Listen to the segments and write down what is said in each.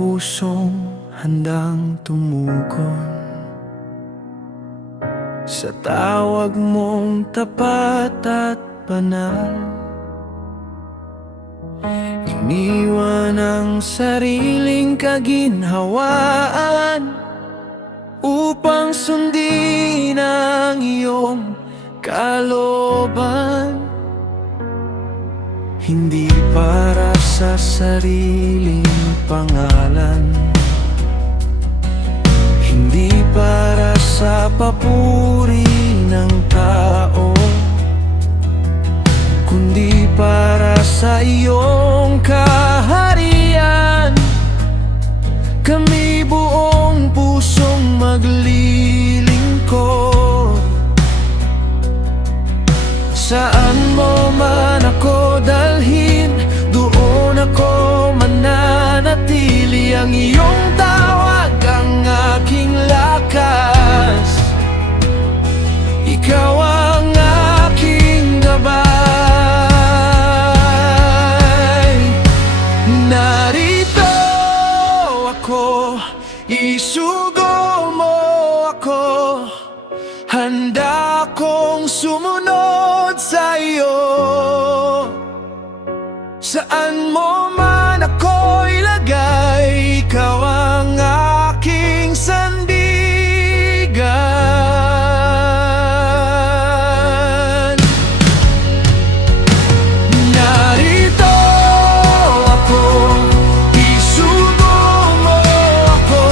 pusong handang tumugon sa tawag mong tapat at banal. Iniwan ang sariling kaginhawaan upang sundin ang iyong kalooban. Hindi para sa sariling pangalan, hindi para sa papuri ng tao, kundi para sa iyong kaharian. Kami buong pusong maglilingkod. Saan mo man ako dalhin, doon ako mananatili. Ang iyong tawag ang aking lakas, ikaw ang aking gabay. Narito ako, isugo mo ako, handa akong sumunod sa iyo. Saan mo man ako ilagay, ikaw ang aking sandigan. Narito ako, isugo mo ako,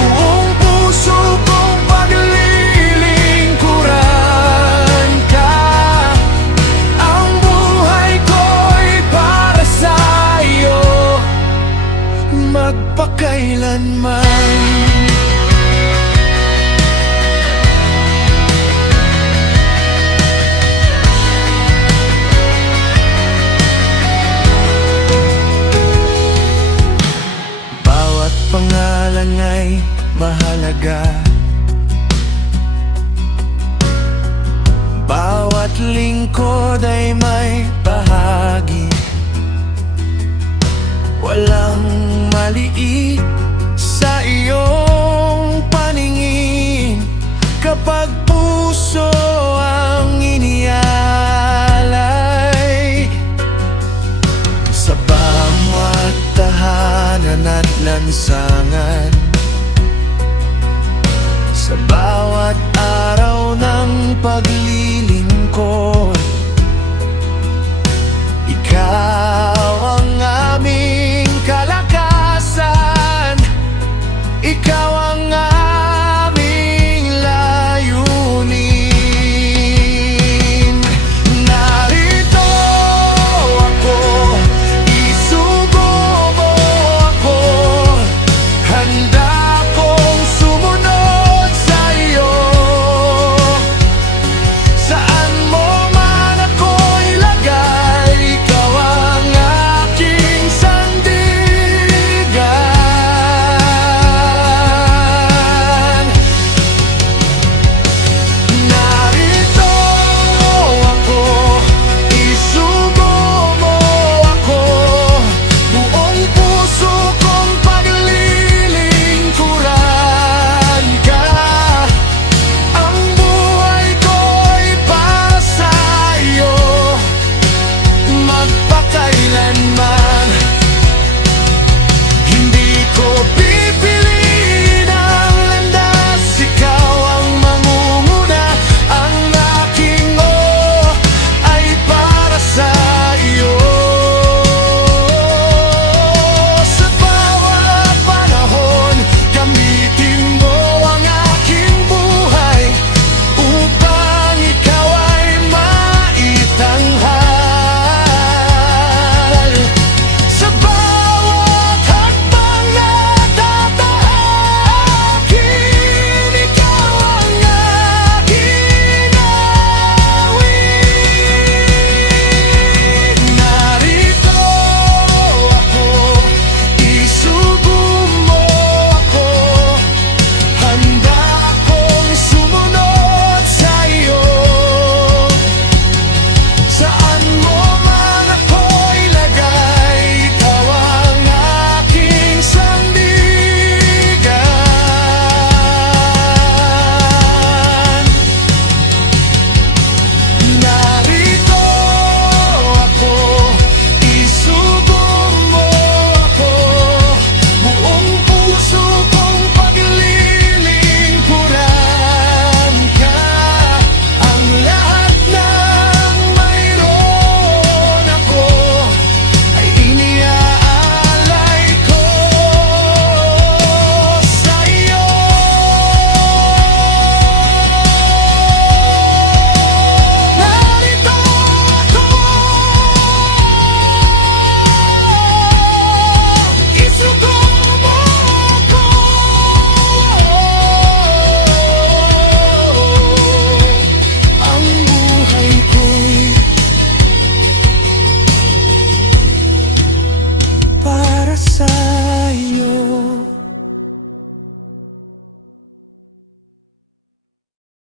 buong puso kong paglilingkuran ka. Ang buhay ko'y para sa iyo, magpakailanman. Bawat pangalan ay mahalaga, bawat lingkod ay may bahagi. Walang maliit sa iyong paningin kapag puso ang inialay. Sa bawat tahanan at lansangan, sa bawat araw ng paglilingkod, ikaw